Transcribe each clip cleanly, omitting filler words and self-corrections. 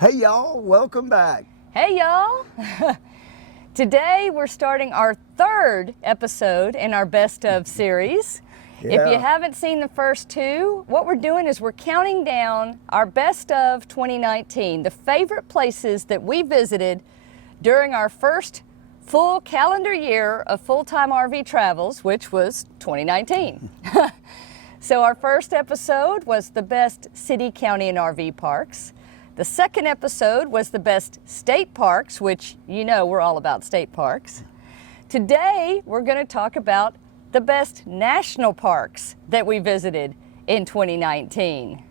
Hey y'all, welcome back. Hey y'all! Today we're starting our third episode in our Best Of series. If you haven't seen the first two, what we're doing is we're counting down our Best Of 2019, the favorite places that we visited during our first full calendar year of full-time RV travels, which was 2019. So our first episode was the best city, county, and RV parks. The second episode was the best state parks, which you know we're all about state parks. Today, we're going to talk about the best national parks that we visited in 2019.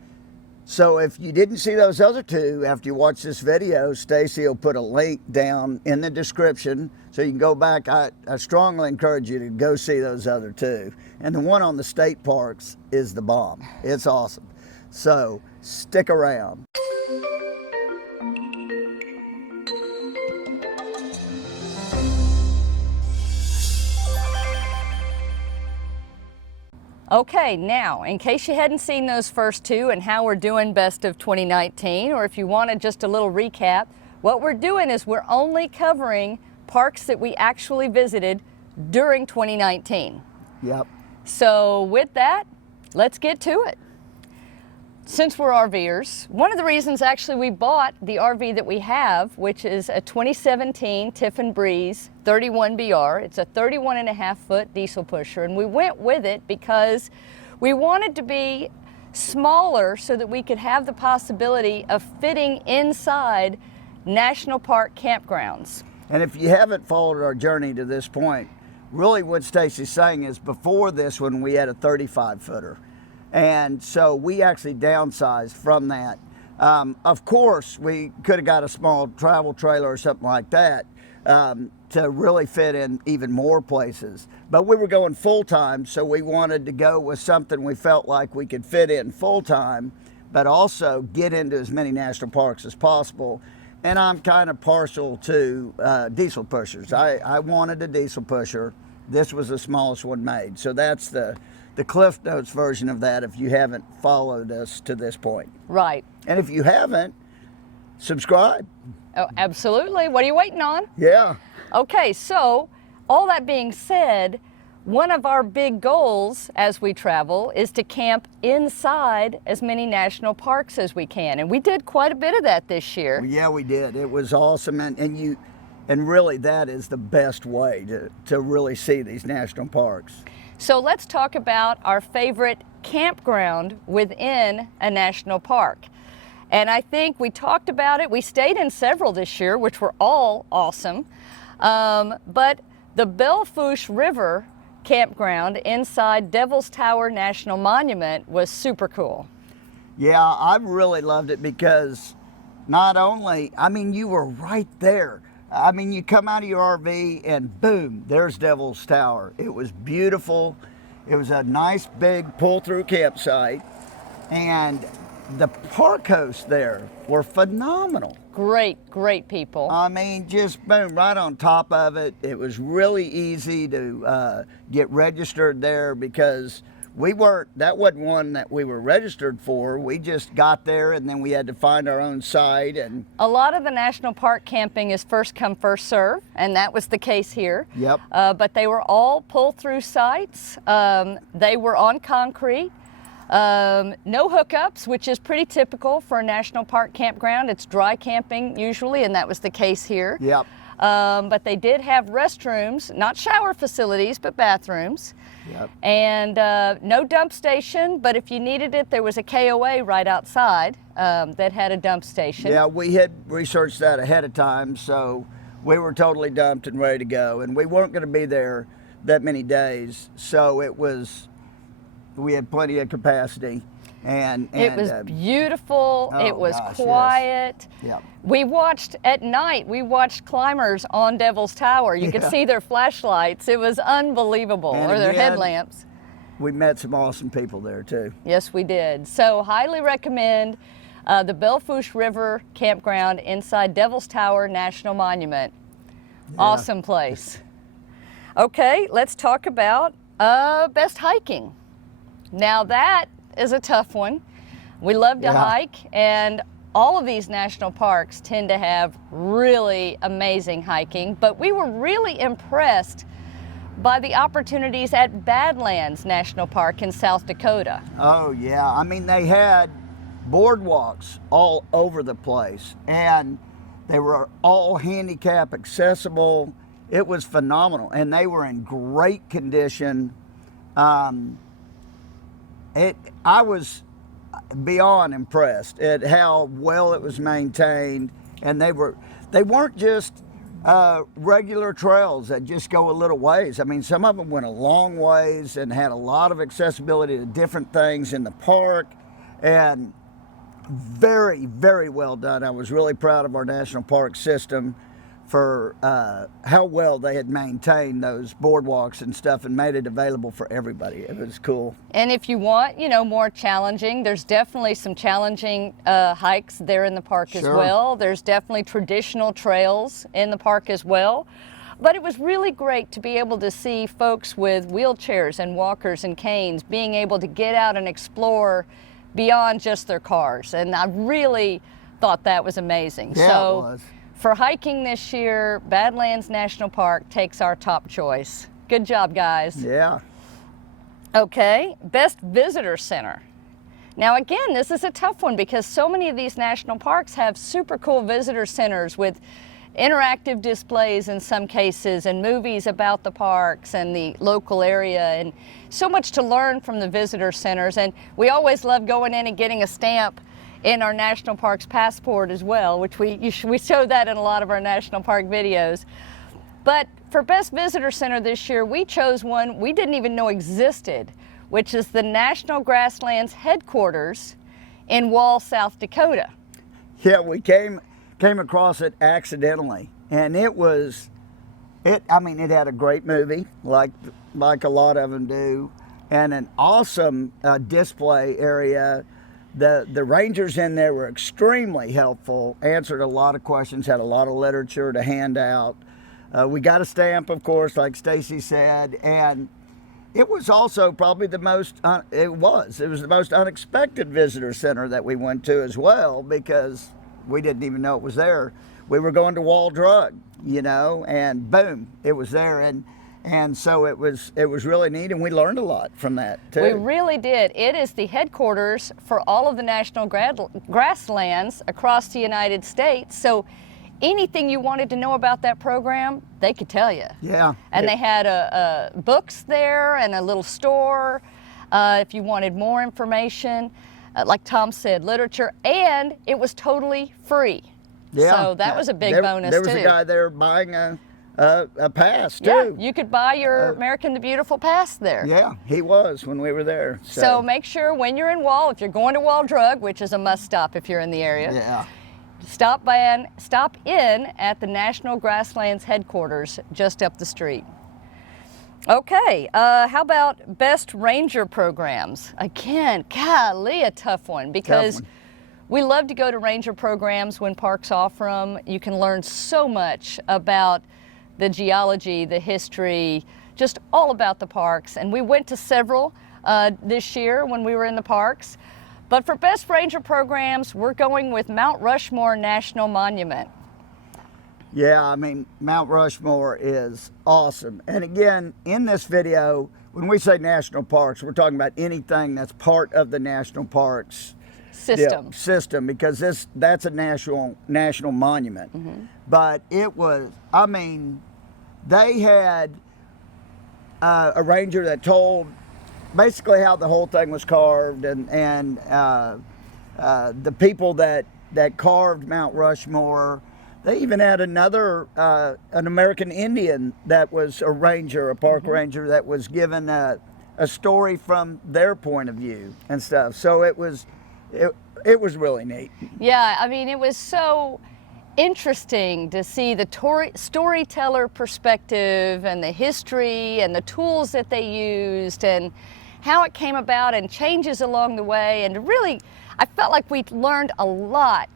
So if you didn't see those other two, after you watch this video, Stacy will put a link down in the description so you can go back. I strongly encourage you to go see those other two. And the one on the state parks is the bomb. It's awesome. So stick around. Okay, now, in case you hadn't seen those first two and how we're doing Best of 2019, or if you wanted just a little recap, what we're doing is we're only covering parks that we actually visited during 2019. Yep. So with that, let's get to it. Since we're RVers, one of the reasons actually we bought the RV that we have, which is a 2017 Tiffin Breeze 31BR. It's a 31.5-foot diesel pusher, and we went with it because we wanted to be smaller so that we could have the possibility of fitting inside national park campgrounds. And if you haven't followed our journey to this point, really what Stacy's saying is before this one we had a 35-footer. And so we actually downsized from that. Of course, we could have got a small travel trailer or something like that to really fit in even more places. But we were going full-time, so we wanted to go with something we felt like we could fit in full-time, but also get into as many national parks as possible. And I'm kind of partial to diesel pushers. I wanted a diesel pusher. This was the smallest one made. So that's the Cliff Notes version of that if you haven't followed us to this point. Right. And if you haven't, subscribe. Oh, absolutely. What are you waiting on? Yeah. Okay, so all that being said, one of our big goals as we travel is to camp inside as many national parks as we can. And we did quite a bit of that this year. Yeah, we did. It was awesome. And really that is the best way to really see these national parks. So let's talk about our favorite campground within a national park. And I think we talked about it. We stayed in several this year, which were all awesome. But the Belle Fourche River campground inside Devil's Tower National Monument was super cool. Yeah, I really loved it because not only, I mean, you were right there. I mean, you come out of your RV and boom, there's Devil's Tower. It was beautiful. It was a nice big pull-through campsite. And the park hosts there were phenomenal. Great, great people. I mean, just boom, right on top of it. It was really easy to get registered there because that wasn't one that we were registered for. We just got there and then we had to find our own site. And a lot of the national park camping is first come, first serve, and that was the case here. Yep. But they were all pull-through sites. They were on concrete. No hookups, which is pretty typical for a national park campground. It's dry camping usually, and that was the case here. Yep. But they did have restrooms, not shower facilities, but bathrooms. Yep. And no dump station, but if you needed it, there was a KOA right outside that had a dump station. Yeah, we had researched that ahead of time, so we were totally dumped and ready to go. And we weren't going to be there that many days, so we had plenty of capacity. And it was beautiful. Oh, it was gosh, quiet. Yes. Yep. We watched at night. We watched climbers on Devil's Tower. You could see their flashlights. It was unbelievable, and or their again, headlamps. We met some awesome people there too. Yes, we did. So highly recommend the Belle Fourche River campground inside Devil's Tower National Monument. Yeah. Awesome place. Okay, let's talk about best hiking. Now that is a tough one. We love to hike, and all of these national parks tend to have really amazing hiking, but we were really impressed by the opportunities at Badlands National Park in South Dakota. Oh yeah, I mean they had boardwalks all over the place, and they were all handicap accessible. It was phenomenal, and they were in great condition. I was beyond impressed at how well it was maintained, and they weren't just regular trails that just go a little ways. I mean, some of them went a long ways and had a lot of accessibility to different things in the park, and very, very well done. I was really proud of our national park system for how well they had maintained those boardwalks and stuff and made it available for everybody. It was cool. And if you want, more challenging, there's definitely some challenging hikes there in the park as well. There's definitely traditional trails in the park as well. But it was really great to be able to see folks with wheelchairs and walkers and canes being able to get out and explore beyond just their cars. And I really thought that was amazing. Yeah, so it was. For hiking this year, Badlands National Park takes our top choice. Good job, guys. Yeah. Okay, best visitor center. Now again, this is a tough one because so many of these national parks have super cool visitor centers with interactive displays in some cases and movies about the parks and the local area, and so much to learn from the visitor centers. And we always love going in and getting a stamp in our national parks passport as well, which we show that in a lot of our national park videos. But for best visitor center this year, we chose one we didn't even know existed, which is the National Grasslands headquarters in Wall, South Dakota. Yeah, we came across it accidentally, and it had a great movie, like a lot of them do, and an awesome display area. The rangers in there were extremely helpful, answered a lot of questions, had a lot of literature to hand out. We got a stamp, of course, like Stacy said, and it was also probably the most unexpected visitor center that we went to as well, because we didn't even know it was there. We were going to Wall Drug, and boom, it was there. And so it was really neat, and we learned a lot from that too. We really did. It is the headquarters for all of the national grasslands across the United States. So anything you wanted to know about that program, they could tell you. Yeah. And they had books there and a little store if you wanted more information. Like Tom said, literature, and it was totally free. Yeah. So that was a big bonus too. There was a guy there buying a pass too. Yeah, you could buy your American the Beautiful pass there. Yeah, he was when we were there. So make sure when you're in Wall, if you're going to Wall Drug, which is a must stop if you're in the area, stop in at the National Grasslands headquarters just up the street. Okay, how about best ranger programs? Again, golly, a tough one, because we love to go to ranger programs when parks offer them. You can learn so much about the geology, the history, just all about the parks. And we went to several this year when we were in the parks. But for best ranger programs, we're going with Mount Rushmore National Monument. Yeah, I mean, Mount Rushmore is awesome. And again, in this video, when we say national parks, we're talking about anything that's part of the national parks system, because that's a national monument. Mm-hmm. But it was, they had a ranger that told basically how the whole thing was carved, and the people that carved Mount Rushmore. They even had another, an American Indian that was a ranger, a park ranger, that was given a story from their point of view and stuff. So it was really neat. Yeah, I mean, it was so interesting to see the storyteller perspective and the history and the tools that they used and how it came about and changes along the way. And really, I felt like we learned a lot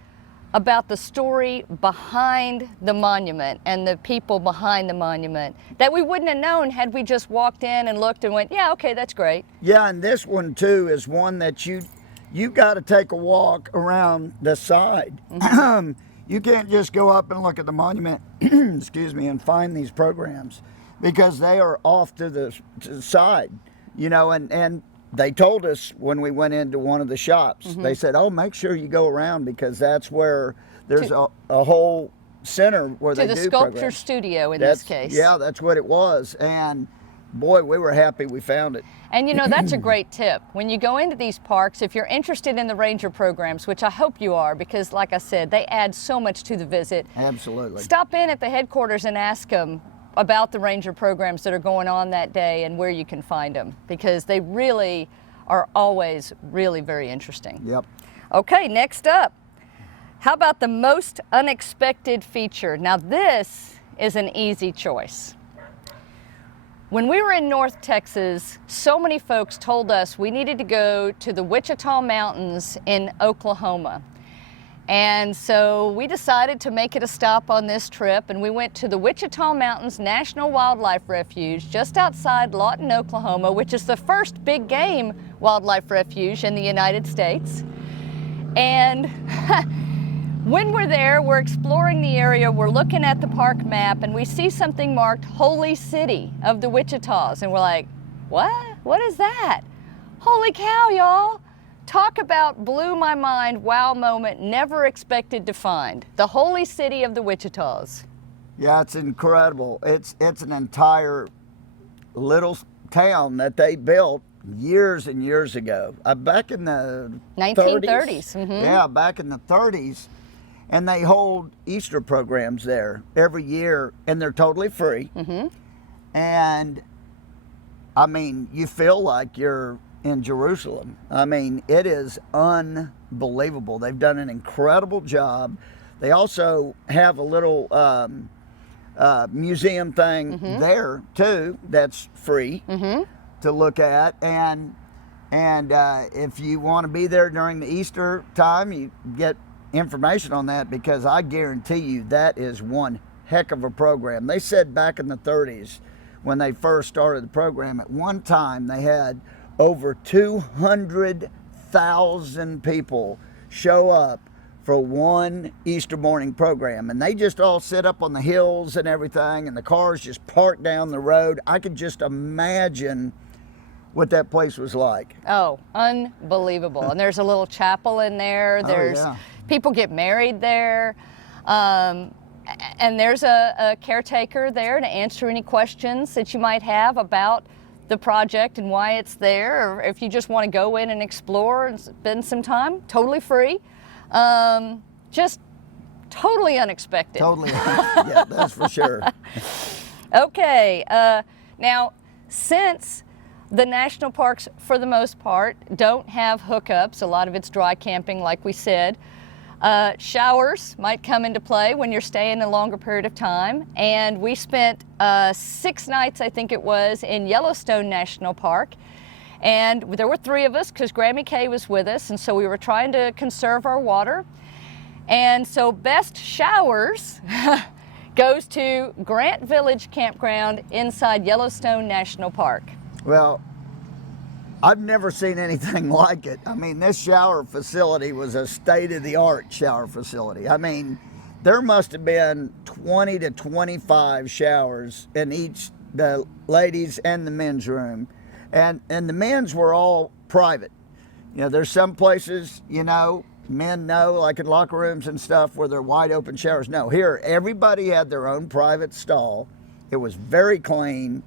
about the story behind the monument and the people behind the monument that we wouldn't have known had we just walked in and looked and went, yeah, okay, that's great. Yeah, and this one too is one that you you got to take a walk around the side. You can't just go up and look at the monument, excuse me, and find these programs, because they are off to the side, you know, and they told us when we went into one of the shops, they said, oh, make sure you go around, because that's where there's a whole center where they do programs. To the sculpture studio in this case. Yeah, that's what it was. And boy, we were happy we found it. And you know, that's a great tip. When you go into these parks, if you're interested in the ranger programs, which I hope you are, because like I said, they add so much to the visit. Absolutely. Stop in at the headquarters and ask them about the ranger programs that are going on that day and where you can find them, because they really are always really very interesting. Yep. Okay, next up, how about the most unexpected feature? Now this is an easy choice. When we were in North Texas, so many folks told us we needed to go to the Wichita Mountains in Oklahoma. And so we decided to make it a stop on this trip, and we went to the Wichita Mountains National Wildlife Refuge just outside Lawton, Oklahoma, which is the first big game wildlife refuge in the United States. And when we're there, we're exploring the area, we're looking at the park map, and we see something marked Holy City of the Wichitas. And we're like, what? What is that? Holy cow, y'all. Talk about blew my mind, wow moment, never expected to find. The Holy City of the Wichitas. Yeah, it's incredible. It's an entire little town that they built years and years ago. Back in the 1930s. Yeah, back in the 30s. And they hold Easter programs there every year, and they're totally free. And I mean, you feel like you're in Jerusalem. I mean, it is unbelievable. They've done an incredible job. They also have a little museum thing there too that's free to look at. And if you want to be there during the Easter time, you get information on that, because I guarantee you that is one heck of a program. They said back in the 30s when they first started the program, at one time they had over 200,000 people show up for one Easter morning program, and they just all sit up on the hills and everything, and the cars just park down the road. I could just imagine what that place was like. Oh, unbelievable. And there's a little chapel in there. There's people get married there. And there's a caretaker there to answer any questions that you might have about the project and why it's there, or if you just want to go in and explore and spend some time, totally free. Just totally unexpected. Totally, yeah, that's for sure. Okay, now since the national parks, for the most part, don't have hookups, a lot of it's dry camping, like we said. Showers might come into play when you're staying a longer period of time. And we spent 6 nights, I think it was, in Yellowstone National Park. And there were 3 of us because Grammy Kay was with us, and so we were trying to conserve our water. And so best showers goes to Grant Village Campground inside Yellowstone National Park. Well, I've never seen anything like it. I mean, this shower facility was a state-of-the-art shower facility. I mean, there must have been 20 to 25 showers in each, the ladies and the men's room. And the men's were all private. You know, there's some places, you know, men know, like in locker rooms and stuff, where they're wide open showers. No, here, everybody had their own private stall. It was very clean.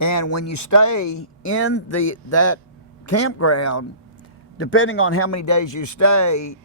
And when you stay in that campground, depending on how many days you stay,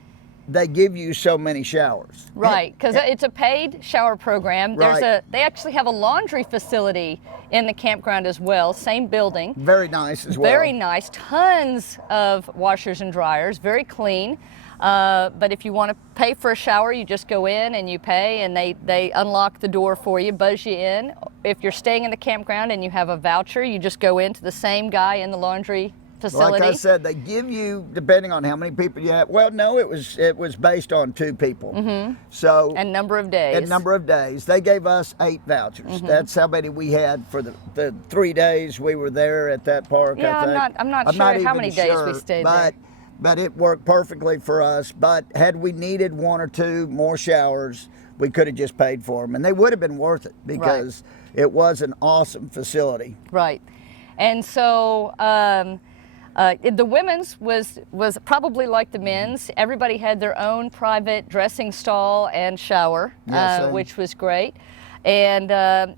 they give you so many showers. Right, because it's a paid shower program. There's they actually have a laundry facility in the campground as well, same building. Very nice as well. Very nice, tons of washers and dryers, very clean. But if you want to pay for a shower, you just go in and you pay, and they unlock the door for you, buzz you in. If you're staying in the campground and you have a voucher, you just go into the same guy in the laundry facility. Like I said, they give you, depending on how many people you have. Well, no, it was based on 2 people. So and number of days. And number of days. They gave us 8 vouchers. That's how many we had for the 3 days we were there at that park. Yeah, I think. I'm not sure how many days we stayed there. But it worked perfectly for us. But had we needed 1 or 2 more showers, we could have just paid for them, and they would have been worth it because it was an awesome facility. Right. And so the women's was probably like the men's. Everybody had their own private dressing stall and shower, which was great. And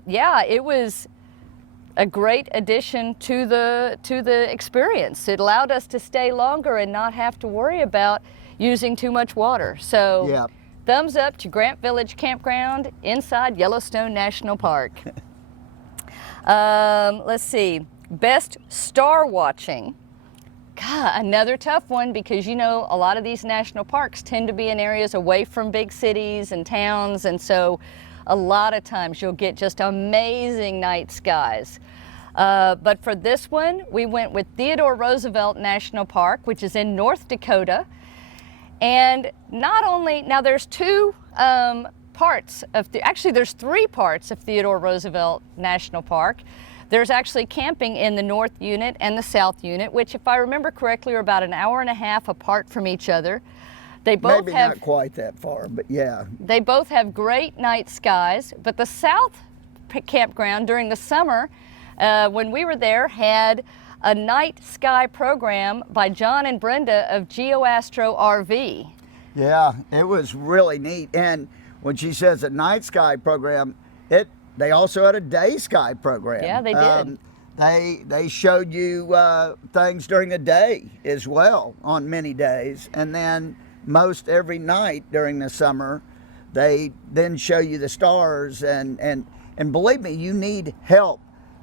yeah, it was a great addition to the experience. It allowed us to stay longer and not have to worry about using too much water. So Yeah. thumbs up to Grant Village Campground inside Yellowstone National Park. Let's see, best star watching. God, another tough one because you know a lot of these national parks tend to be in areas away from big cities and towns, and so a lot of times you'll get just amazing night skies. But for this one, we went with Theodore Roosevelt National Park, which is in North Dakota. And not only, now there's 2 parts of, actually there's 3 parts of Theodore Roosevelt National Park. There's actually camping in the North Unit and the South Unit, which if I remember correctly are about an hour and a half apart from each other. They both Maybe not quite that far, but yeah. They both have great night skies, but the South Campground during the summer, when we were there, had a night sky program by John and Brenda of GeoAstro RV. Yeah, it was really neat. And when she says a night sky program, they also had a day sky program. Yeah, they did. They showed you things during the day as well on many days, and then most every night during the summer, they then show you the stars. And believe me, you need help,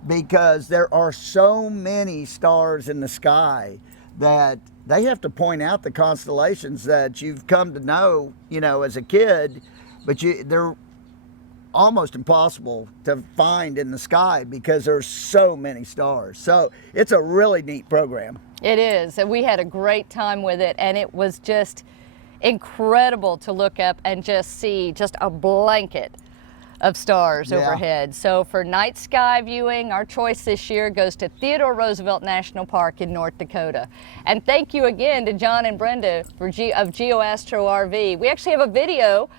because there are so many stars in the sky that they have to point out the constellations that you've come to know, you know, as a kid, but they're almost impossible to find in the sky because there's so many stars. So it's a really neat program. It is, and we had a great time with it, and it was just incredible to look up and just see just a blanket of stars overhead. So for night sky viewing, our choice this year goes to Theodore Roosevelt National Park in North Dakota. And thank you again to John and Brenda of GeoAstro RV. We actually have a video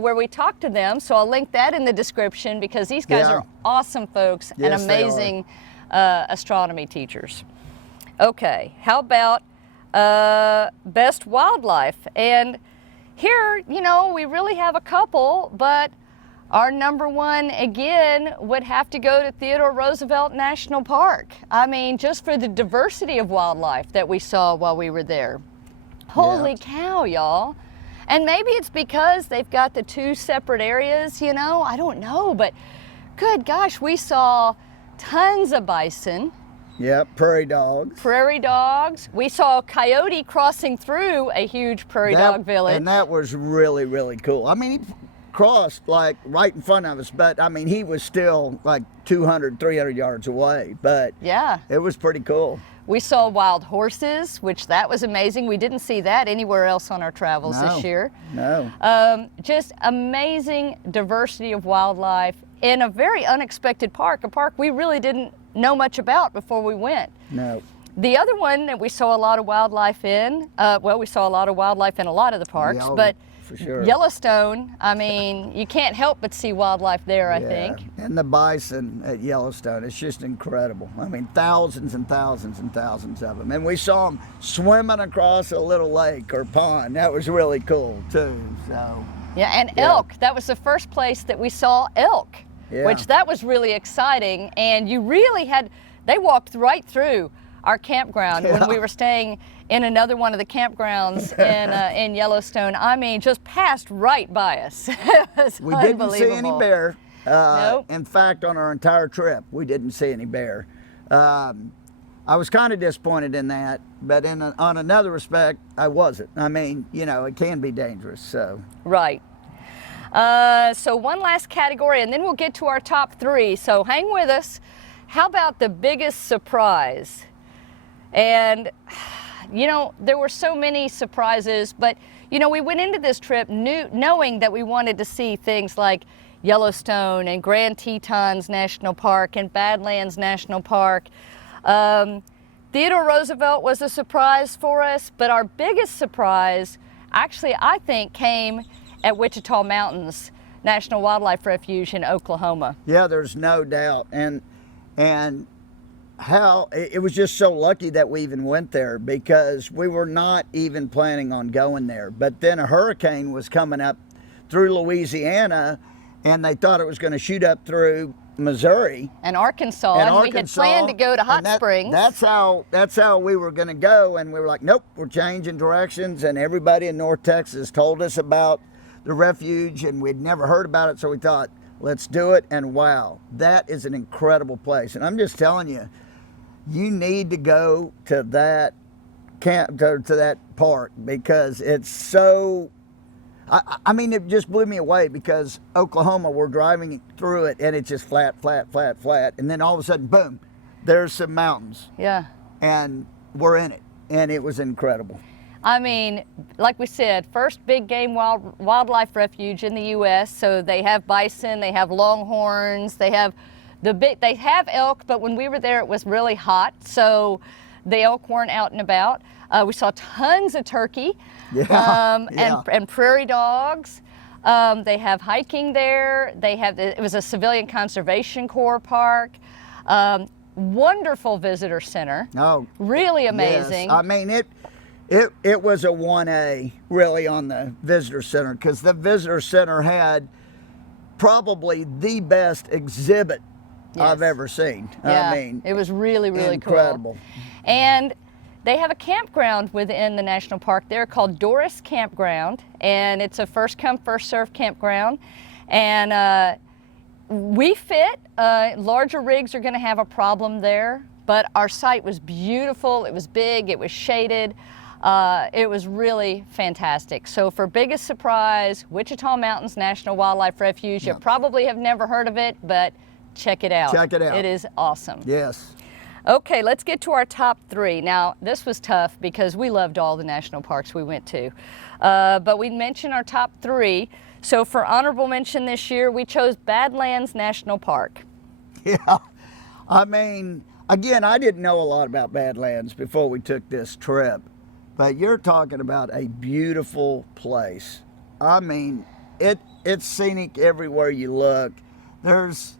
where we talked to them, so I'll link that in the description because these guys are awesome folks and amazing astronomy teachers. Okay, how about best wildlife? And here, you know, we really have a couple, but our number one, again, would have to go to Theodore Roosevelt National Park. I mean, just for the diversity of wildlife that we saw while we were there. Holy cow, y'all. And maybe it's because they've got the 2 separate areas, you know, I don't know, but good gosh, we saw tons of bison. Yep, prairie dogs. Prairie dogs. We saw a coyote crossing through a huge prairie dog village. And that was really, really cool. I mean, he crossed like right in front of us, but I mean, he was still like 200, 300 yards away, but yeah, it was pretty cool. We saw wild horses, which that was amazing. We didn't see that anywhere else on our travels this year. No. Just amazing diversity of wildlife in a very unexpected park, a park we really didn't know much about before we went. No. The other one that we saw a lot of wildlife in, well, we saw a lot of wildlife in a lot of the parks, but for sure. Yellowstone, I mean, you can't help but see wildlife there, I think. And the bison at Yellowstone, it's just incredible. I mean, thousands and thousands and thousands of them. And we saw them swimming across a little lake or pond. That was really cool, too. So. Yeah, and elk. That was the first place that we saw elk, which that was really exciting. And you really had, they walked right through our campground when we were staying in another one of the campgrounds in Yellowstone. I mean, just passed right by us. It was we didn't see any bear. Nope. In fact, on our entire trip, we didn't see any bear. I was kind of disappointed in that, but on another respect, I wasn't. I mean, you know, it can be dangerous, so. Right. So one last category, and then we'll get to our top 3. So hang with us. How about the biggest surprise? And, you know, there were so many surprises, but, you know, we went into this trip knowing that we wanted to see things like Yellowstone and Grand Tetons National Park and Badlands National Park. Theodore Roosevelt was a surprise for us, but our biggest surprise, actually, I think, came at Wichita Mountains National Wildlife Refuge in Oklahoma. Yeah, there's no doubt. And how it was just so lucky that we even went there, because we were not even planning on going there. But then a hurricane was coming up through Louisiana, and they thought it was going to shoot up through Missouri and Arkansas, and we had planned to go to Hot Springs. That's how we were going to go, and we were like, nope, we're changing directions. And everybody in North Texas told us about the refuge, and we'd never heard about it, so we thought, let's do it. And wow, that is an incredible place. And I'm just telling you, you need to go to that camp, to that park, because it's so, I mean, it just blew me away, because Oklahoma, we're driving through it and it's just flat. And then all of a sudden, boom, there's some mountains. Yeah. And we're in it. And it was incredible. I mean, like we said, first big game wildlife refuge in the U.S. So they have bison, they have longhorns, they have elk, but when we were there, it was really hot, so the elk weren't out and about. We saw tons of turkey, and prairie dogs. They have hiking there. It was a civilian conservation corps park. Wonderful visitor center. Oh, really amazing. Yes. I mean, it was a 1A really on the visitor center, because the visitor center had probably the best exhibit I've ever seen. Yeah, I mean, it was really incredible. Cool. And they have a campground within the national park there called Doris Campground, and it's a first come, first served campground. And we fit. Larger rigs are going to have a problem there, but our site was beautiful. It was big. It was shaded. It was really fantastic. So for biggest surprise, Wichita Mountains National Wildlife Refuge. You probably have never heard of it, but check it out. Check it out. It is awesome. Yes. Okay, let's get to our top 3. Now, this was tough because we loved all the national parks we went to. But we mentioned our top 3. So for honorable mention this year, we chose Badlands National Park. Yeah. I mean, again, I didn't know a lot about Badlands before we took this trip. But you're talking about a beautiful place. I mean, it's scenic everywhere you look. There's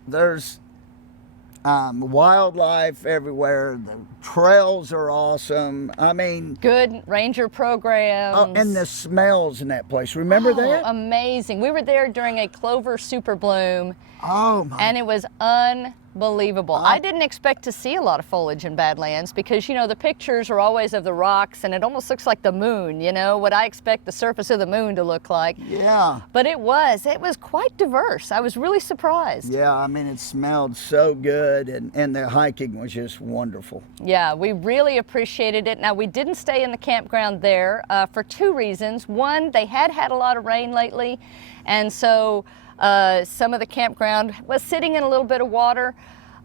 wildlife everywhere. The trails are awesome. I mean, good ranger programs. Oh, and the smells in that place. Remember that? Amazing. We were there during a clover super bloom. Oh my! And it was unbelievable. I didn't expect to see a lot of foliage in Badlands, because, you know, the pictures are always of the rocks and it almost looks like the moon, you know, what I expect the surface of the moon to look like. Yeah. But it was quite diverse. I was really surprised. Yeah, I mean, it smelled so good, and the hiking was just wonderful. Yeah, we really appreciated it. Now, we didn't stay in the campground there for 2 reasons. One, they had a lot of rain lately, and so some of the campground was sitting in a little bit of water.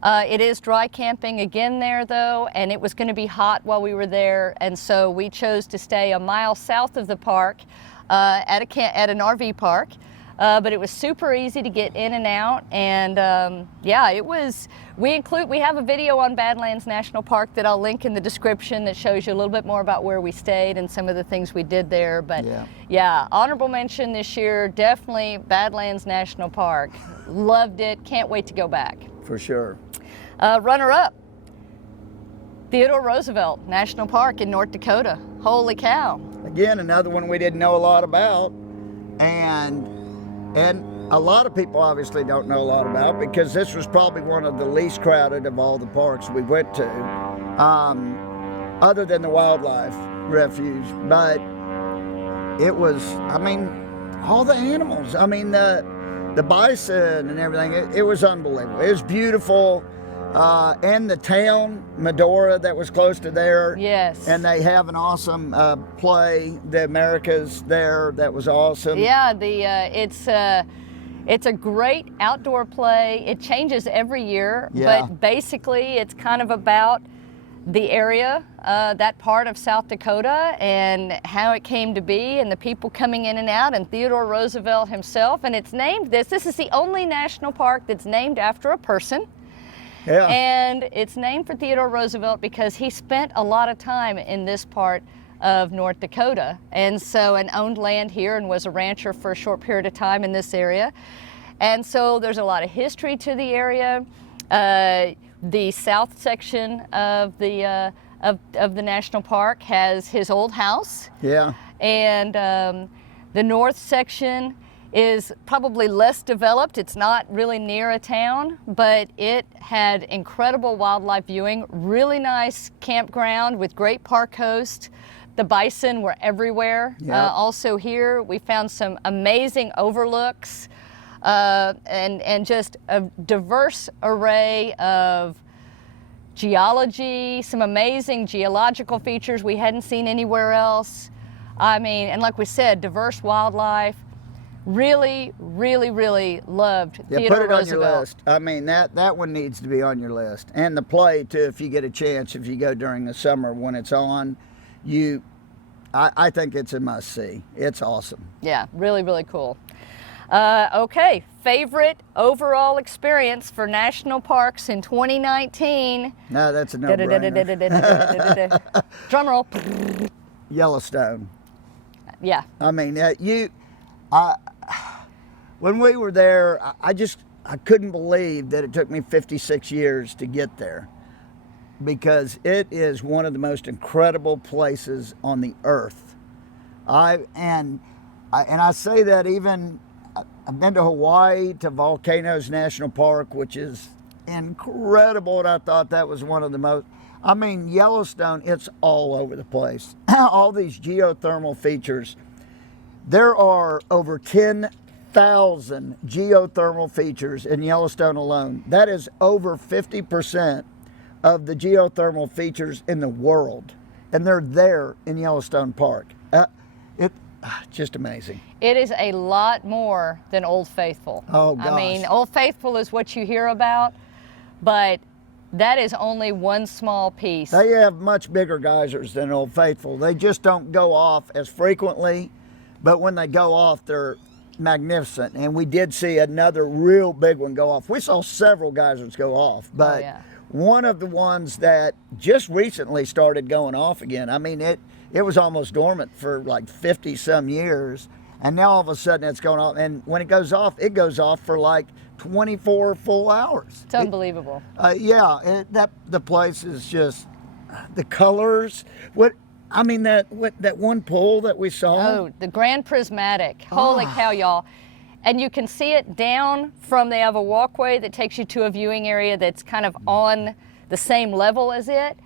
It is dry camping again there, though, and it was going to be hot while we were there, and so we chose to stay a mile south of the park at an RV park. But it was super easy to get in and out, and yeah, it was. We have a video on Badlands National Park that I'll link in the description that shows you a little bit more about where we stayed and some of the things we did there. But yeah, honorable mention this year, definitely Badlands National Park. Loved it. Can't wait to go back. For sure. Runner up, Theodore Roosevelt National Park in North Dakota. Holy cow! Again, another one we didn't know a lot about, and a lot of people obviously don't know a lot about, because this was probably one of the least crowded of all the parks we went to, other than the wildlife refuge. But it was, I mean, all the animals. I mean, the bison and everything. It was unbelievable. It was beautiful. And the town, Medora, that was close to there. Yes. And they have an awesome play, the Americas there. That was awesome. Yeah, it's a great outdoor play. It changes every year, but basically it's kind of about the area, that part of South Dakota, and how it came to be, and the people coming in and out, and Theodore Roosevelt himself. And it's named this is the only national park that's named after a person. Yeah. And it's named for Theodore Roosevelt because he spent a lot of time in this part of North Dakota, and owned land here and was a rancher for a short period of time in this area. And so there's a lot of history to the area. The south section of the national park has his old house. Yeah. And the north section is probably less developed. It's not really near a town, but it had incredible wildlife viewing, really nice campground with great park host. The bison were everywhere. Yeah. Also here, we found some amazing overlooks and just a diverse array of geology, some amazing geological features we hadn't seen anywhere else. I mean, and like we said, diverse wildlife. Really, really, really loved Theodore put it on Roosevelt. your list. I mean, that one needs to be on your list. And the play, too, if you get a chance, if you go during the summer when it's on, I think it's a must-see. It's awesome. Yeah, really, really cool. Okay, favorite overall experience for national parks in 2019. No, that's a no-brainer. Drum roll. Yellowstone. Yeah. I mean, when we were there, I couldn't believe that it took me 56 years to get there, because it is one of the most incredible places on the earth. I say that even, I've been to Hawaii, to Volcanoes National Park, which is incredible, and I thought that was one of the most, I mean, Yellowstone, it's all over the place. All these geothermal features. There are over 10,000 geothermal features in Yellowstone alone. That is over 50% of the geothermal features in the world, and they're there in Yellowstone Park. Just amazing. It is a lot more than Old Faithful. Oh, gosh. I mean, Old Faithful is what you hear about, but that is only one small piece. They have much bigger geysers than Old Faithful. They just don't go off as frequently, but when they go off, they're magnificent. And we did see another real big one go off. We saw several geysers go off, but one of the ones that just recently started going off again, I mean, it was almost dormant for like 50 some years, and now all of a sudden it's going off. And when it goes off for like 24 full hours. It's unbelievable. The place is just, the colors, that one pool that we saw. Oh, the Grand Prismatic. Holy cow, y'all. And you can see it down from, they have a walkway that takes you to a viewing area that's kind of on the same level as it.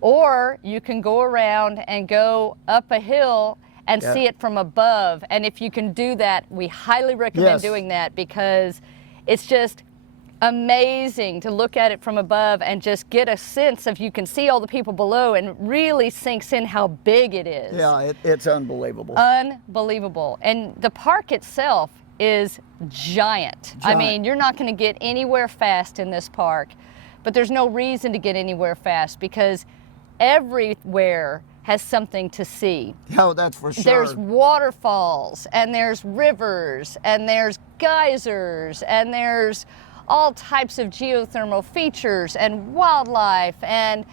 Or you can go around and go up a hill and see it from above. And if you can do that, we highly recommend doing that, because it's just amazing to look at it from above and just get a sense of, you can see all the people below, and it really sinks in how big it is. Yeah, it's unbelievable. Unbelievable. And the park itself is giant. I mean, you're not going to get anywhere fast in this park, but there's no reason to get anywhere fast, because everywhere has something to see. Oh, that's for sure. There's waterfalls, and there's rivers, and there's geysers, and there's all types of geothermal features and wildlife, and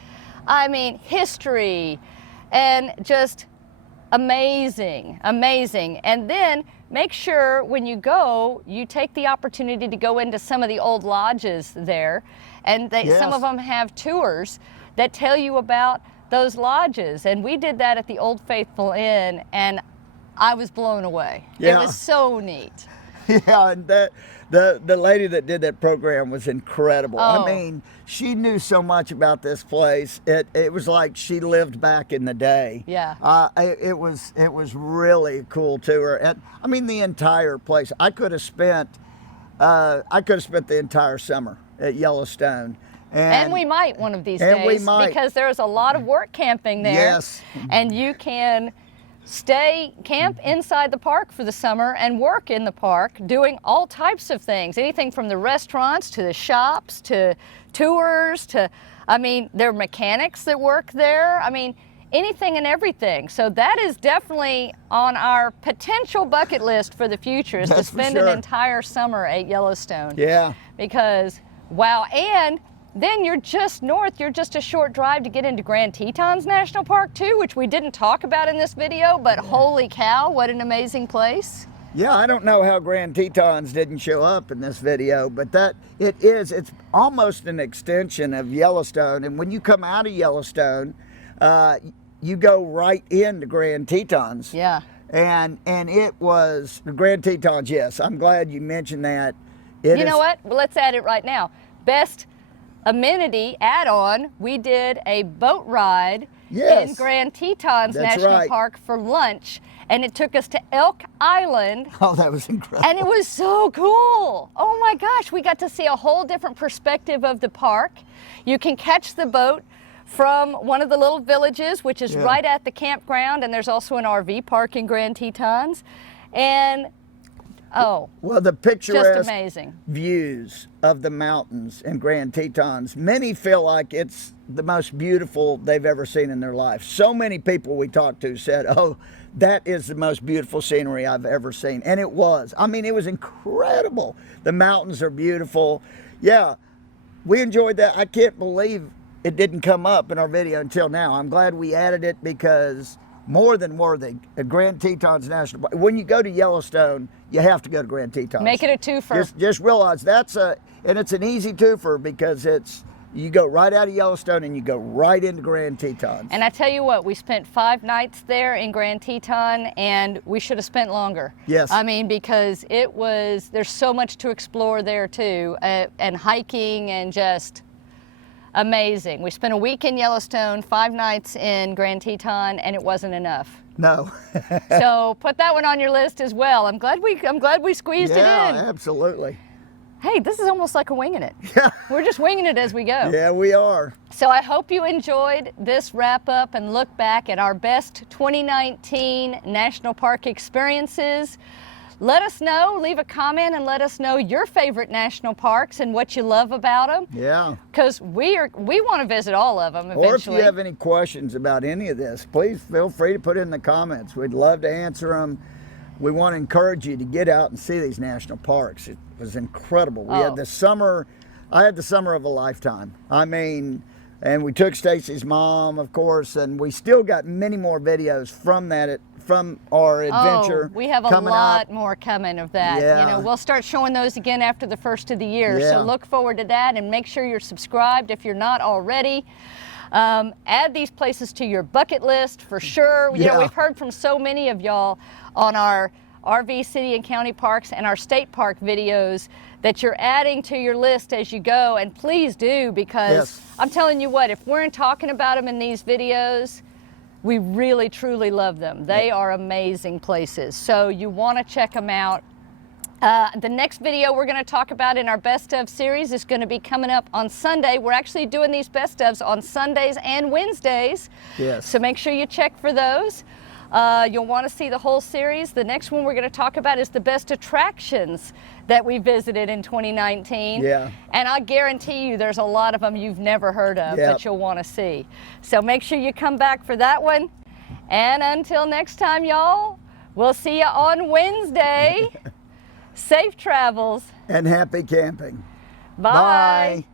I mean, history, and just amazing, amazing. And then make sure when you go, you take the opportunity to go into some of the old lodges there, and some of them have tours that tell you about those lodges. And we did that at the Old Faithful Inn, and I was blown away. Yeah. It was so neat. Yeah, and the lady that did that program was incredible. Oh. I mean, she knew so much about this place. It was like she lived back in the day. Yeah. It was really a cool tour. And I mean, the entire place. I could have spent the entire summer at Yellowstone. And we might one of these days, because there's a lot of work camping there. Yes. And you can camp inside the park for the summer and work in the park doing all types of things, anything from the restaurants to the shops to tours to, I mean, there are mechanics that work there. I mean, anything and everything. So that is definitely on our potential bucket list for the future, is to spend an entire summer at Yellowstone. Yeah. Because, wow, and then you're just north, you're just a short drive to get into Grand Tetons National Park too, which we didn't talk about in this video, but holy cow, what an amazing place. Yeah, I don't know how Grand Tetons didn't show up in this video, but it's almost an extension of Yellowstone. And when you come out of Yellowstone, you go right into Grand Tetons. Yeah. And it was the Grand Tetons, yes. I'm glad you mentioned that. You know what? Well, let's add it right now. Best amenity add-on, we did a boat ride in Grand Tetons National Park for lunch, and it took us to Elk Island. Oh, that was incredible. And it was so cool. Oh my gosh, we got to see a whole different perspective of the park. You can catch the boat from one of the little villages, which is right at the campground, and there's also an RV park in Grand Tetons. And well, the picturesque just amazing views of the mountains in Grand Tetons. Many feel like it's the most beautiful they've ever seen in their life. So many people we talked to said, oh, that is the most beautiful scenery I've ever seen. And it was. I mean, it was incredible. The mountains are beautiful. Yeah, we enjoyed that. I can't believe it didn't come up in our video until now. I'm glad we added it, because more than worthy. Grand Tetons National Park. When you go to Yellowstone, you have to go to Grand Tetons. Make it a twofer. Just realize and it's an easy twofer, because you go right out of Yellowstone and you go right into Grand Tetons. And I tell you what, we spent 5 nights there in Grand Teton, and we should have spent longer. Yes. I mean, because there's so much to explore there too, and hiking, and just amazing. We spent a week in Yellowstone, 5 nights in Grand Teton, and it wasn't enough. No. So put that one on your list as well. I'm glad we squeezed it in. Yeah, absolutely. Hey, this is almost like a winging it. Yeah. We're just winging it as we go. Yeah, we are. So I hope you enjoyed this wrap up and look back at our best 2019 National Park experiences. Let us know, leave a comment, and let us know your favorite national parks and what you love about them. Yeah. Because we want to visit all of them eventually. Or if you have any questions about any of this, please feel free to put it in the comments. We'd love to answer them. We want to encourage you to get out and see these national parks. It was incredible. We had the summer, I had the summer of a lifetime. I mean, and we took Stacy's mom, of course, and we still got many more videos from our adventure. We have a lot more coming of that. Yeah. You know, we'll start showing those again after the first of the year. Yeah. So look forward to that, and make sure you're subscribed if you're not already. Add these places to your bucket list for sure. You know, we've heard from so many of y'all on our RV city and county parks and our state park videos that you're adding to your list as you go, and please do, because I'm telling you what, if we're talking about them in these videos, we really truly love them. They are amazing places, so you want to check them out. The next video we're going to talk about in our Best Of series is going to be coming up on Sunday. We're actually doing these Best Ofs on Sundays and Wednesdays. Yes. So make sure you check for those. You'll want to see the whole series. The next one we're going to talk about is the best attractions that we visited in 2019. Yeah. And I guarantee you there's a lot of them you've never heard of that you'll want to see. So make sure you come back for that one. And until next time, y'all, we'll see you on Wednesday. Safe travels. And happy camping. Bye. Bye.